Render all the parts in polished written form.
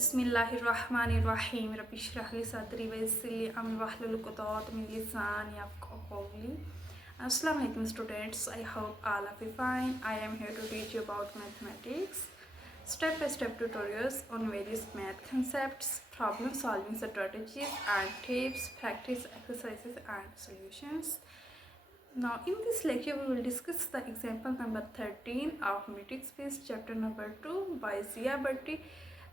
बिस्मिल्लाहिर्रहमानिर्रहीम रब्बि इश्रह ली सदरी वयस्सिर ली अमरी वहलुल उक़दतम मिन लिसानी यफ़क़हू क़ौली. Assalamu alaikum students, I hope all of you fine. I am here to teach you about mathematics. Step by step tutorials on various math concepts, problem solving strategies and tips, practice exercises and solutions. Now in this lecture we will discuss the example number 13 of metric space chapter number 2 by Zia Bhatti.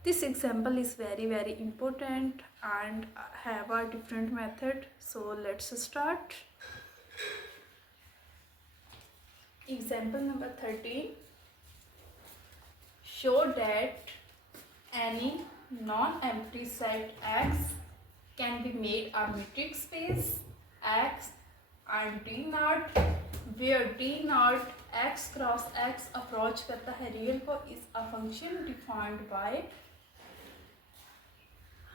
This example is very important and have a different method. So let's start. Example number 13. Show that any non-empty set X can be made a metric space X and D naught where D naught X cross X approach करता है real को is a function defined by.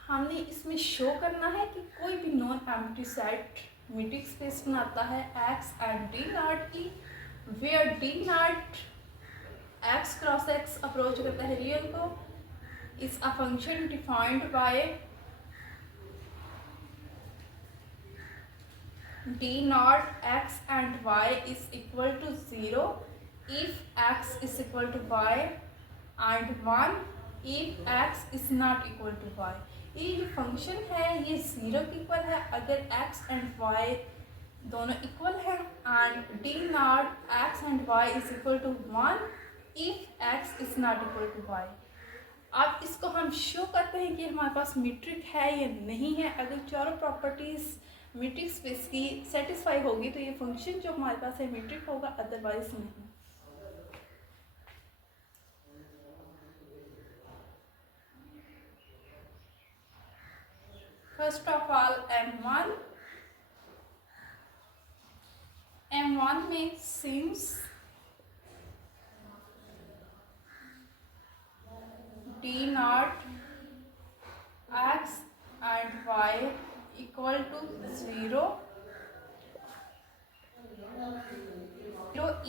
हमने इसमें show करना है कि कोई भी non empty set metric space बनाता है X एंड D नॉट की where D not X cross X approach करता है रियल को is a function defined by D naught X and Y is equal to 0 if X is equal to Y and 1 if X is not equal to Y. ये जो function है ये 0 के equal है अगर X एंड Y दोनों equal है and D not X and Y is equal to 1 if X is not equal to Y. अब इसको हम शो करते हैं कि हमारे पास मीट्रिक है या नहीं है. अगर चारों प्रॉपर्टीज मीट्रिक स्पेस की सेटिस्फाई होगी तो ये फंक्शन जो हमारे पास है मीट्रिक होगा, अदरवाइज नहीं. फर्स्ट ऑफ ऑल M1 में since D naught X and Y equal to 0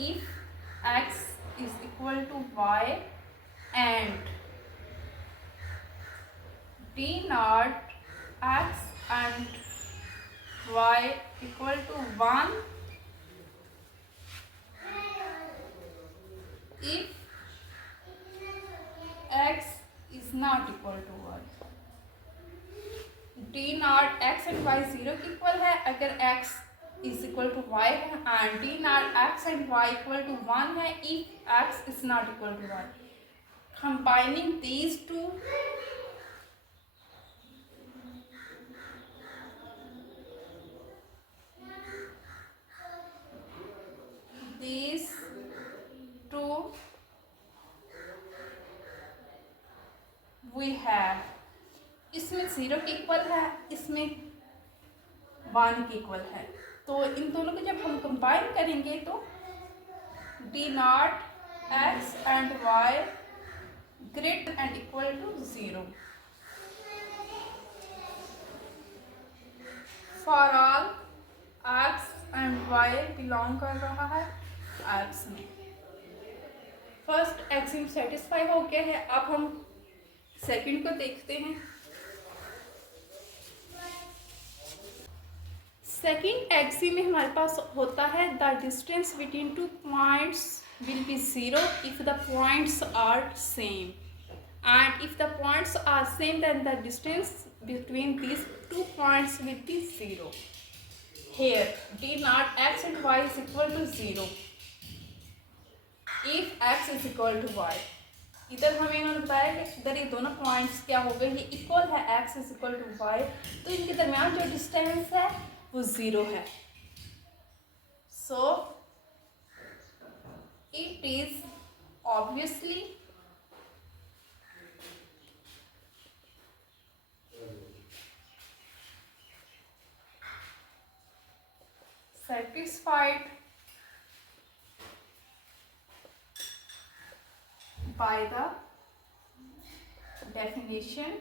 if X is equal to Y and D naught X and Y equal to 1 if X is not equal to 1. D naught X and Y 0 के equal है अगर X is equal to Y है and D naught X and Y equal to 1 है if X is not equal to Y. Combining these two we have इसमें 0 के equal है इसमें 1 के इक्वल है तो इन दोनों को जब हम कंबाइन करेंगे तो D naught X and Y greater and equal to 0 for all X and Y belong कर रहा है X में. फर्स्ट एक्सिम सेटिस्फाई हो गया है. अब हम सेकंड को देखते हैं. सेकंड एक्सिम में हमारे पास होता है the distance between two points will be 0 if the points are same and if the points are same then the distance between these two points will be 0. Here D naught X and Y is equal to 0 if X is equal to Y. इधर हमें इन्होंने बताया कि इधर ये दोनों points क्या हो गए, ये इक्वल है X is equal to Y तो इनके दरमियान जो डिस्टेंस है वो 0 है. So it is obviously satisfied by the definition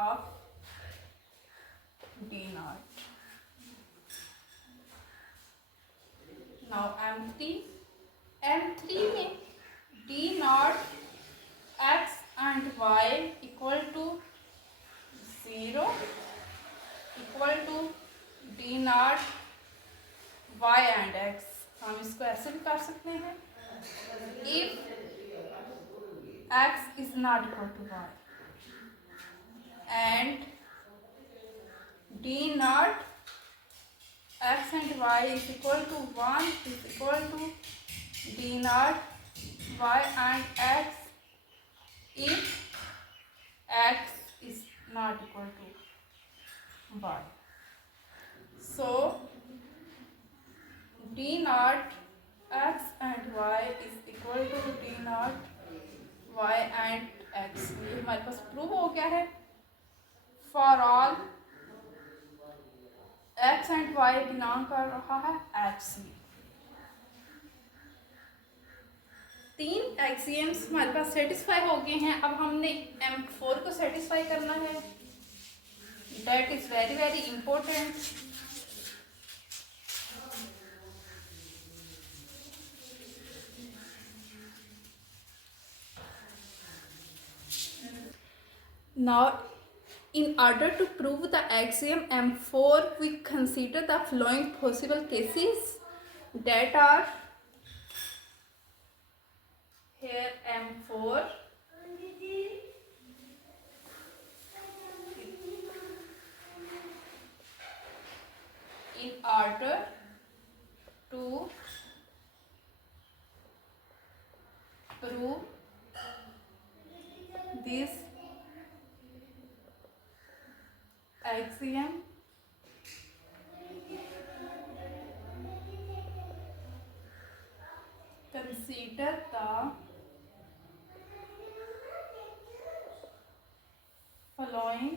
of D naught. Now M3 में D naught X and Y equal to equal to D naught Y and X. हम इसको ऐसे भी कर सकते हैं, if X is not equal to Y and D naught X and Y is equal to 1 is equal to D naught Y and X if x is not equal to y. So d naught x and y is equal to d naught y and x। ये हमारे पास prove हो गया है। For all x and y belong कर रहा है x में। 3 axioms हमारे पास सेटिस्फाई हो गए हैं। अब हमने M4 को सेटिस्फाई करना है। That is very very important. Now in order to prove the axiom M4 we consider the following possible cases that are here M4 in order to prove this axiom consider the following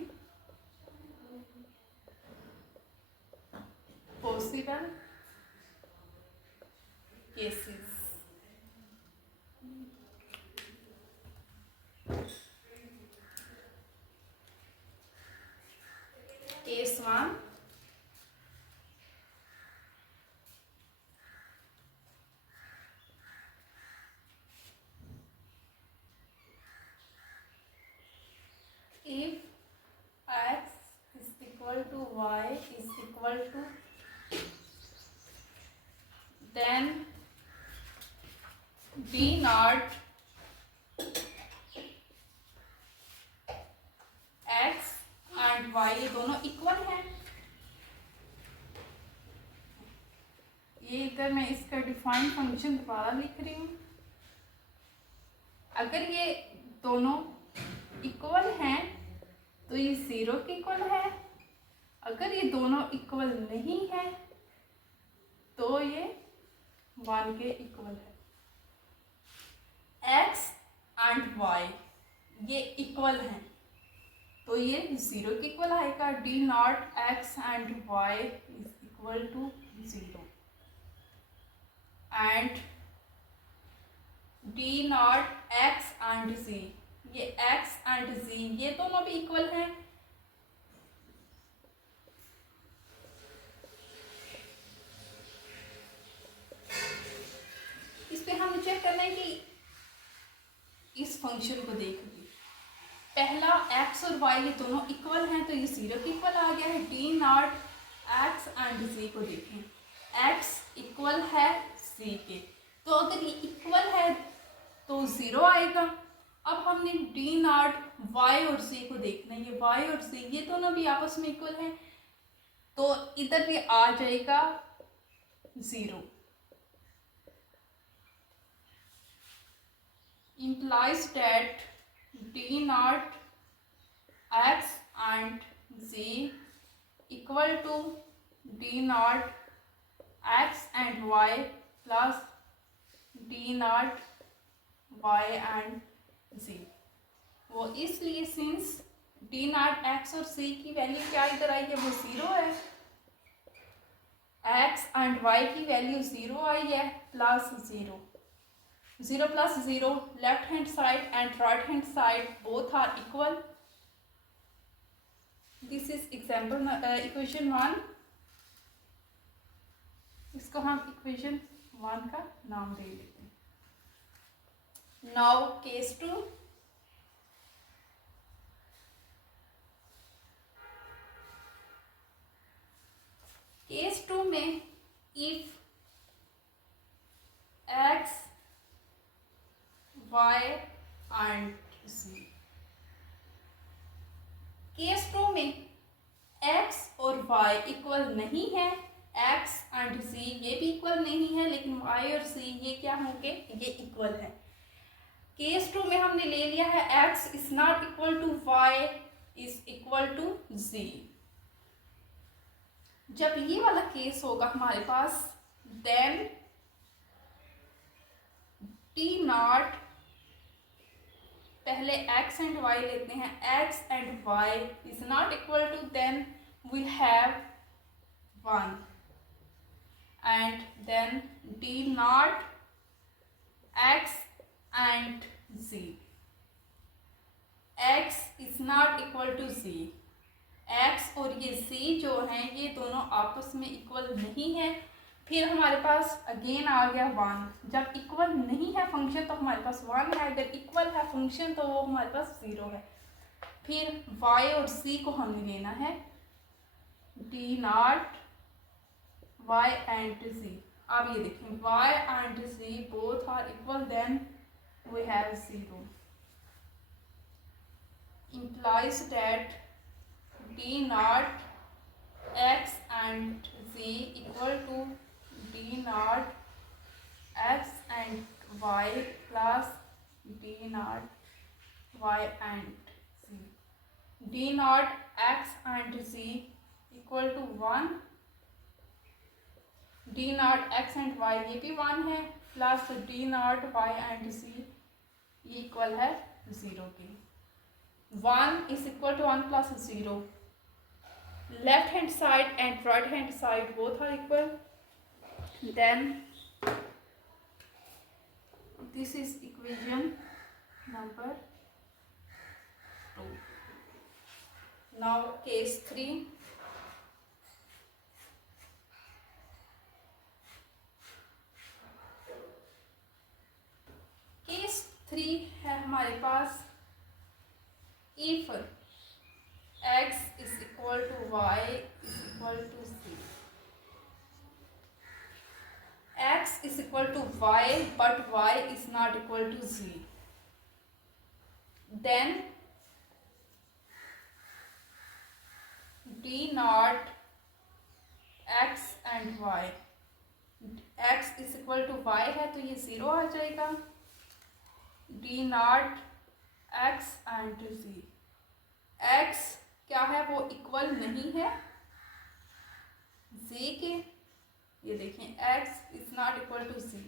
possible cases। Case 1, if x is equal to y is equal to, then d naught x and y ये दोनों equal हैं। ये इधर मैं इसका define function दोबारा लिख रही हूँ। अगर ये दोनों इक्वल हैं तो ये 0 के इक्वल है। अगर ये दोनों इक्वल नहीं है तो ये 1 के इक्वल है। x एंड y ये इक्वल हैं तो ये 0 के इक्वल आएगा। D naught x and y is equal to 0 and D naught x and z ये x एंड z ये दोनों भी इक्वल हैं। इस पे हमें चेक करना है कि इस फंक्शन को देखिए। पहला x और y ये दोनों इक्वल हैं तो ये 0 के इक्वल आ गया है। D naught x and z को देखें, x इक्वल है z के, तो अगर ये इक्वल है तो 0 आएगा। अब हमने डी नॉट y और z को देखना है। ये y और z ये दोनों भी आपस में इक्वल हैं तो इधर भी आ जाएगा 0। implies that d naught x and z equal to d naught x and y plus d naught y and z। वो इसलिए सिंस d naught x और z की वैल्यू क्या इधर आई है, वो 0 है। x and y की वैल्यू 0 आई है plus 0। 0 plus 0, left hand side and right hand side both are equal। This is example equation 1। इसको हम equation 1 का नाम दे देते हैं। Now case 2। टू में if X Y and C, case two में एक्स और वाई इक्वल नहीं है, एक्स एंड सी ये भी इक्वल नहीं है, लेकिन वाई और सी ये क्या होंगे, ये इक्वल है। केस टू में हमने ले लिया है X is not equal to Y is equal to Z. जब ये वाला केस होगा हमारे पास, देन टी नॉट, पहले x एंड y लेते हैं, x and y is not equal to, then we have 1 and then d not x and z, x is not equal to z, x और ये z जो हैं ये दोनों आपस में इक्वल नहीं है। फिर हमारे पास अगेन आ गया 1, जब इक्वल नहीं है फंक्शन तो हमारे पास 1 है, अगर इक्वल है फंक्शन तो वो हमारे पास 0 है। फिर y और c को हमने लेना है d not y and z। अब ये देखें y and z both are equal, then we have 0, implies that d not x and z equal to d not x and y plus d not y and z, d not x and z equal to 1, d not x and y ये भी 1 है, plus d not y and z ये equal है 0 की। 1 is equal to 1 plus 0, left hand side and right hand side both are equal, then this is equation number 2. Now case 3, case 3 है हमारे पास, if x is equal to y is equal to c, x is equal to y but y is not equal to z, then d not x and y, x is equal to y है तो ये 0 आ जाएगा, d not x and z, x क्या है वो equal नहीं है z के, ये देखें x is not equal to z,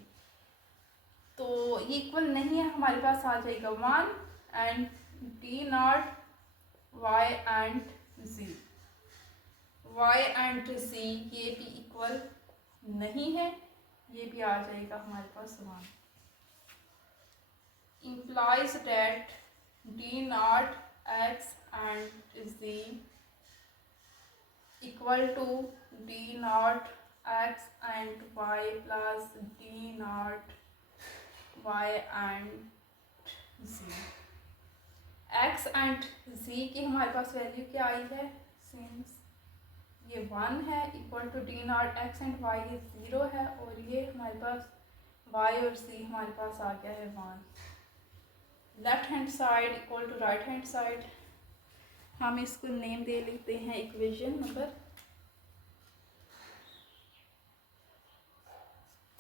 तो ये इक्वल नहीं है, हमारे पास आ जाएगा 1 and d not y and z, y and z ये भी इक्वल नहीं है, ये भी आ जाएगा हमारे पास 1, implies that d not x and z equal to d not x and y plus d not y and z, x and z की हमारे पास वैल्यू क्या आई है, सिंस ये 1 है equal to d not x and y ये 0 है, और ये हमारे पास y और c हमारे पास आ गया है 1, left hand side equal to right hand side, हम इसको नेम दे लेते हैं इक्वेशन नंबर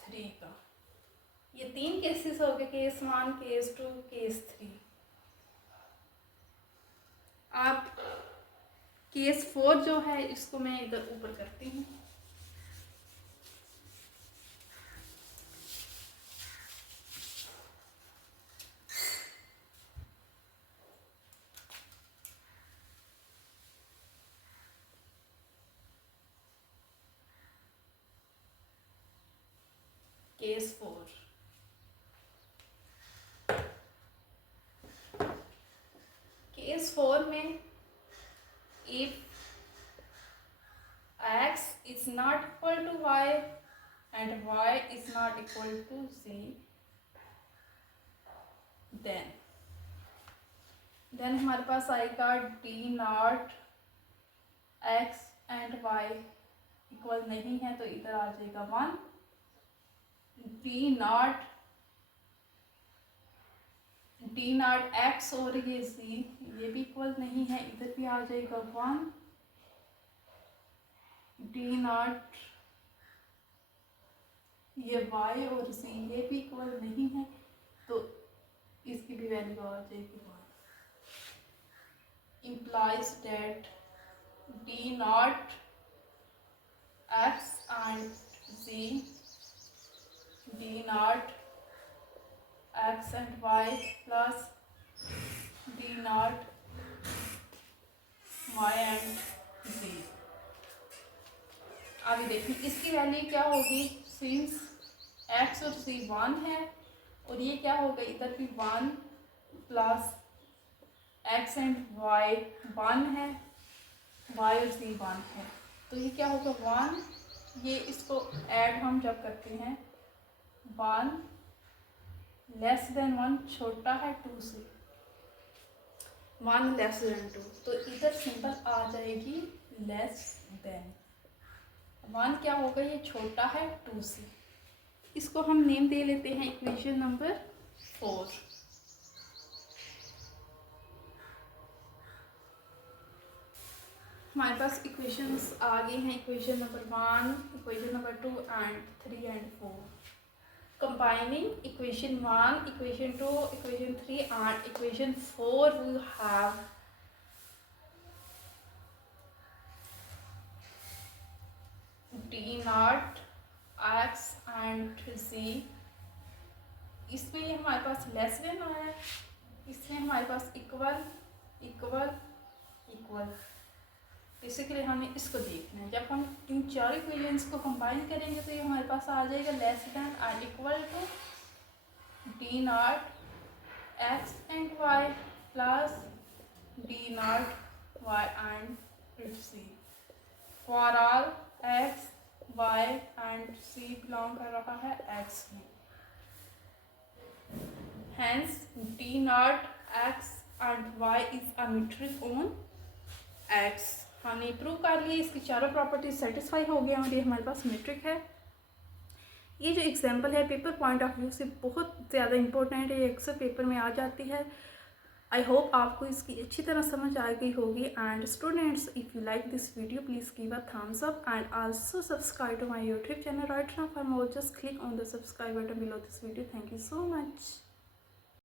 3 का। ये 3 केसेस हो गए, केस 1, केस 2, केस 3। आप केस 4 जो है इसको मैं इधर ऊपर करती हूँ। केस 4, केस 4 में if x is not equal to y and y is not equal to z, then हमारे पास आएगा d not x and y equal नहीं है तो इधर आ जाएगा 1। डी नॉट एक्स और ये जी ये भी इक्वल नहीं है, इधर भी आ जाएगा 1। डी नॉट ये वाई और जी ये भी इक्वल नहीं है तो इसकी भी वैल्यू आ जाएगी 1। implies that d not x and z, d not x and y plus d not y and z। अभी देखिए इसकी वैल्यू क्या होगी, सिंस x और c 1 है और ये क्या होगा इधर भी 1 प्लस x एंड y 1 है, y और c 1 है तो ये क्या होगा 1। ये इसको ऐड हम जब करते हैं 1 लेस देन 1 छोटा है 2 से, 1 लेस देन 2 तो इधर सिंपल आ जाएगी लेस देन। 1 क्या होगा ये छोटा है 2 से। इसको हम नेम दे लेते हैं इक्वेशन नंबर 4। हमारे पास इक्वेशंस आ गए हैं, equation number 1, equation number 2 and 3 and 4। Combining equation 1, equation 2, equation 3 and equation 4 we have d not x and z। इसमें ये हमारे पास लेस देन आया है, इसमें हमारे पास इक्वल इक्वल इक्वल। बेसिकली हमें इसको देखना है, जब हम इन चार इक्वेशंस को कंबाइन करेंगे तो ये हमारे पास आ जाएगा less than and equal to d not x and y plus d not y and z for all x y and c belong कर रहा है x में। Hence d not x and y is a metric on x। हमने prove कर लिए, इसकी चारों properties satisfy हो गया और ये हमारे पास मीट्रिक है। ये जो एग्जांपल है पेपर पॉइंट ऑफ व्यू से बहुत ज़्यादा इंपॉर्टेंट है, ये अक्सर पेपर में आ जाती है। आई होप आपको इसकी अच्छी तरह समझ आ गई होगी। And students if you like this video please give a thumbs up and also subscribe to my YouTube channel right now. For more just click on the subscribe button below this video. Thank you so much.